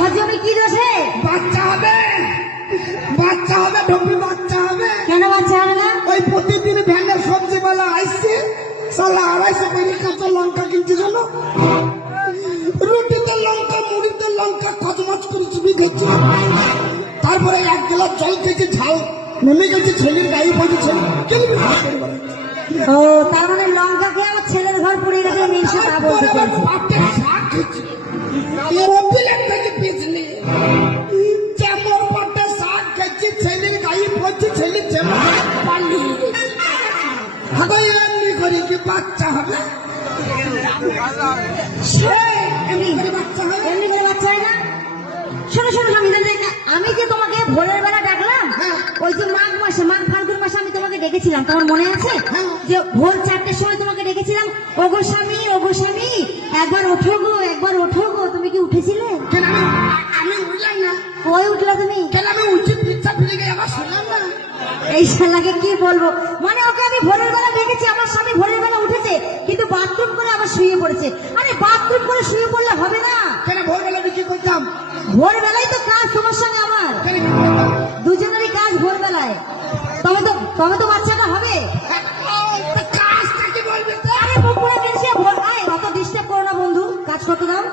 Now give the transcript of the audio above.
আমার জমি কি দোষে? বাচ্চা হবে, বাচ্চা হবে, ঢোপি বাচ্চা হবে। কেন বাচ্চা হবে না? ওই প্রতিদিন ভ্যানের সবজিওয়ালা আসছে, সালা 250 করে কাঁচা লঙ্কা কিনছে জানো, রুটিতে লঙ্কা, মুড়িতে লঙ্কা কচমচ করে চুপি খাচ্ছে। তারপরে 1 গ্লাস জল খেয়েছে, ঝাল নেমে গেছে, ছেলের গায়ে পড়েছে। ও তার মানে লঙ্কা খেয়ে আমার ছেলের ঘর পুড়ে গেছে, নিঃস্ব তা বলতে চাইছে। পাটের শাক খেয়েছে, এরোপ্লেন থেকে পিছলে যেমন পাটের শাক খেয়েছে, ছেলের গায়ে পড়ছে, ছেলে যেমন পালিয়ে গেছে। হাতায় এমনি করে কি বাচ্চা হবে? এমনি করে বাচ্চা হয় না? শোনো শোনো আমি যে তোমাকে ভোরের বেলা ডাকলাম, ওই যে মাঘ মাসে, মাঘ ফাল্গুন মাসে আমি তোমাকে ডেকেছিলাম, তোমার মনে আছে? যে ভোর 4টের সময় তোমাকে ডেকেছিলাম, ওগো স্বামী, ওগো স্বামী, একবার ওঠো গো, একবার ওঠো গো। তুমি কি উঠেছিলে? আমি উঠলাম না। কই উঠলা তুমি? আমি উঠে পিঠা ফিরে গিয়ে আবার শুনলাম না। এই শালাকে কি বলবো, মানে ওকে আমি ভোরের বেলা ডেকেছি, আমার স্বামী ভোরের বেলা উঠেছে, কিন্তু বাথরুম করে আবার শুয়ে পড়েছে। আরে বাথরুম করে শুয়ে পড়লে হবে না। ভোরবেলা আমি কি করতাম? ভোরবেলায় তো কাজ তোমার সঙ্গে আমার, দুজনেরই কাজ ভোরবেলায়। তবে তো বাচ্চাটা হবে। কাজটা কি বলবে? আরে মুখ পুরো অত ডিস্টার্ব করো না বন্ধু, কাজ করতে দাও।